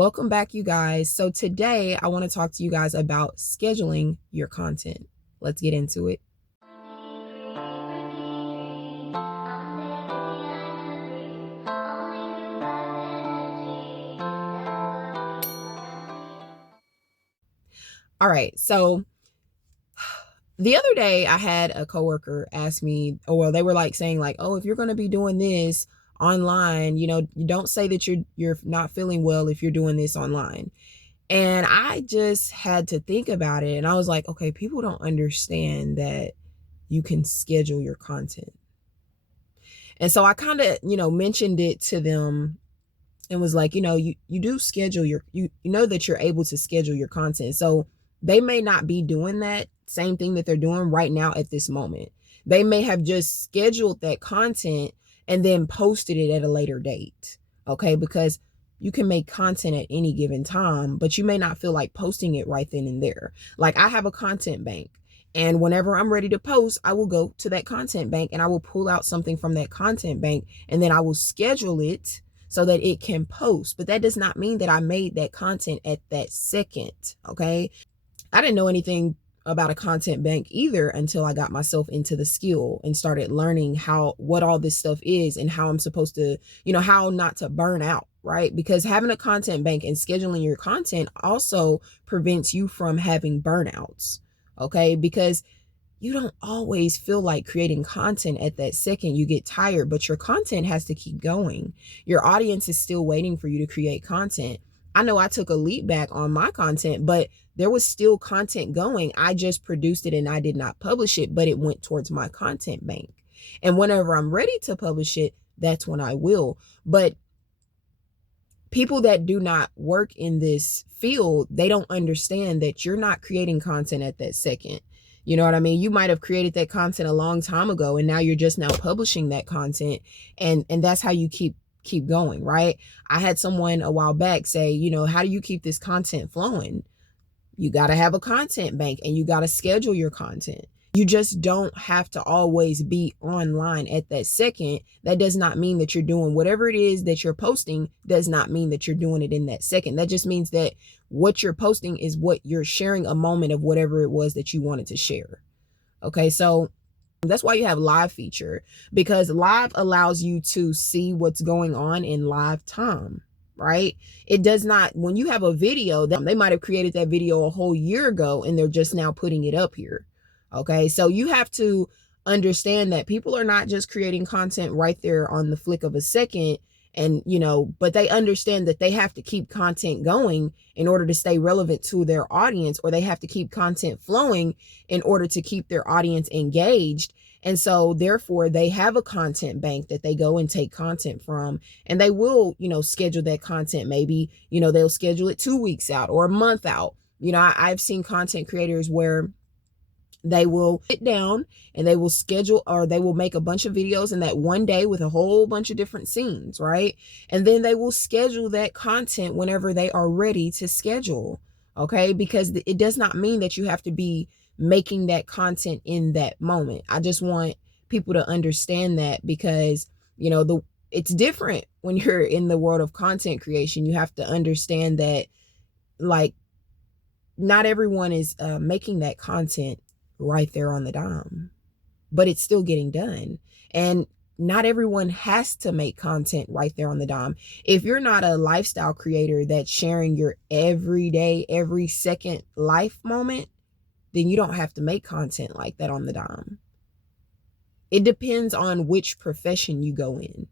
Welcome back, you guys. So today I want to talk to you guys about scheduling your content. Let's get into it. All right. So the other day I had a coworker ask me, or well, they were like saying like, "Oh, if you're going to be doing this online, you don't say that you're not feeling well if you're doing this online." And I just had to think about it, and I was like, "Okay, people don't understand that you can schedule your content." And so I kind of, mentioned it to them and was like, you do schedule you know that you're able to schedule your content. So they may not be doing that same thing that they're doing right now at this moment. They may have just scheduled that content and then posted it at a later date. Okay? Because you can make content at any given time, but you may not feel like posting it right then and there. Like I have a content bank. And whenever I'm ready to post, I will go to that content bank and I will pull out something from that content bank and then I will schedule it so that it can post. But that does not mean that I made that content at that second. Okay. I didn't know anything about a content bank either until I got myself into the skill and started learning what all this stuff is and how I'm supposed to, how not to burn out, right? Because having a content bank and scheduling your content also prevents you from having burnouts. Okay. Because you don't always feel like creating content at that second. You get tired, but your content has to keep going. Your audience is still waiting for you to create content. I know I took a leap back on my content, but there was still content going. I just produced it and I did not publish it, but it went towards my content bank. And whenever I'm ready to publish it, that's when I will. But people that do not work in this field, they don't understand that you're not creating content at that second. You know what I mean? You might have created that content a long time ago and now you're just now publishing that content, and that's how you keep going, right? I had someone a while back say, how do you keep this content flowing? You got to have a content bank and you got to schedule your content. You just don't have to always be online at that second. That does not mean that you're doing whatever it is that you're posting, does not mean that you're doing it in that second. That just means that what you're posting is what you're sharing, a moment of whatever it was that you wanted to share. Okay, so that's why you have live feature, because live allows you to see what's going on in live time, right? It does not, when you have a video, they might have created that video a whole year ago and they're just now putting it up here. Okay, so you have to understand that people are not just creating content right there on the flick of a second, and but they understand that they have to keep content going in order to stay relevant to their audience, or they have to keep content flowing in order to keep their audience engaged. And so therefore they have a content bank that they go and take content from, and they will, schedule that content. Maybe, they'll schedule it 2 weeks out or a month out. I've seen content creators where they will sit down and they will schedule, or they will make a bunch of videos in that one day with a whole bunch of different scenes, right? And then they will schedule that content whenever they are ready to schedule. Okay, because it does not mean that you have to be making that content in that moment. I just want people to understand that, because it's different when you're in the world of content creation. You have to understand that, like, not everyone is making that content right there on the dime, but it's still getting done. And not everyone has to make content right there on the dime. If you're not a lifestyle creator that's sharing your everyday, every second life moment, then you don't have to make content like that on the dime. It depends on which profession you go in.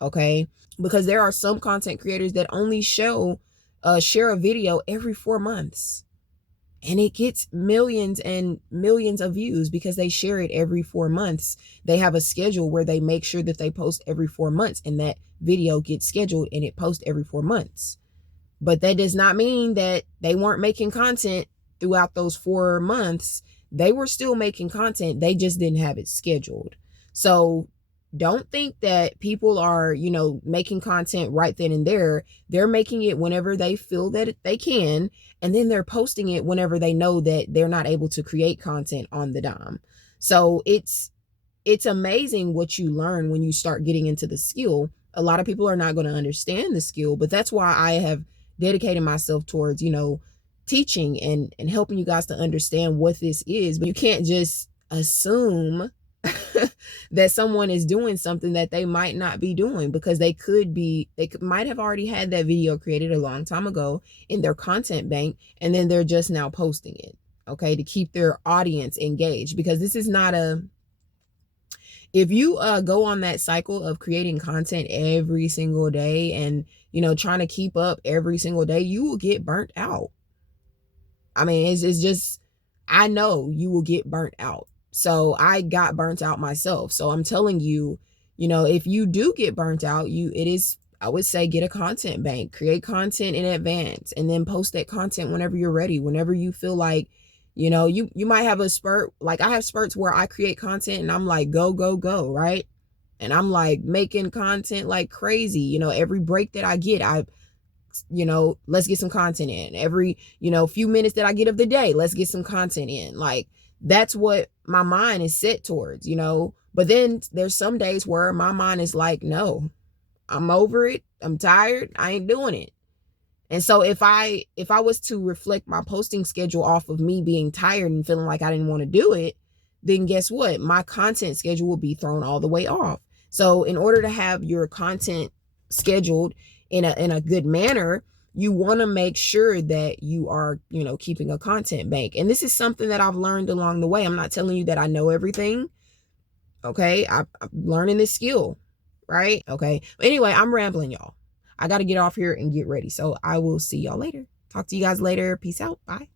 Okay, because there are some content creators that only share a video every 4 months. And it gets millions and millions of views because they share it every 4 months. They have a schedule where they make sure that they post every 4 months, and that video gets scheduled and it posts every 4 months. But that does not mean that they weren't making content throughout those 4 months. They were still making content. They just didn't have it scheduled. So don't think that people are, making content right then and there. They're making it whenever they feel that they can, and then they're posting it whenever they know that they're not able to create content on the dime. So it's amazing what you learn when you start getting into the skill. A lot of people are not going to understand the skill, but that's why I have dedicating myself towards, teaching and helping you guys to understand what this is. But you can't just assume that someone is doing something that they might not be doing, because might have already had that video created a long time ago in their content bank, and then they're just now posting it, okay, to keep their audience engaged. Because this is not a if you go on that cycle of creating content every single day and trying to keep up every single day, you will get burnt out. I mean, it's just, I know you will get burnt out. So I got burnt out myself. So I'm telling you, if you do get burnt out, I would say, get a content bank, create content in advance, and then post that content whenever you're ready, whenever you feel like, you might have a spurt. Like, I have spurts where I create content and I'm like, go, go, go, right? And I'm like making content like crazy. Every break that I get, let's get some content in. Every, few minutes that I get of the day, let's get some content in. Like, that's what my mind is set towards, But then there's some days where my mind is like, no, I'm over it. I'm tired. I ain't doing it. And so if I was to reflect my posting schedule off of me being tired and feeling like I didn't want to do it, then guess what? My content schedule will be thrown all the way off. So in order to have your content scheduled in a good manner, you want to make sure that you are, keeping a content bank. And this is something that I've learned along the way. I'm not telling you that I know everything. Okay. I'm learning this skill, right? Okay. But anyway, I'm rambling, y'all. I got to get off here and get ready. So I will see y'all later. Talk to you guys later. Peace out. Bye.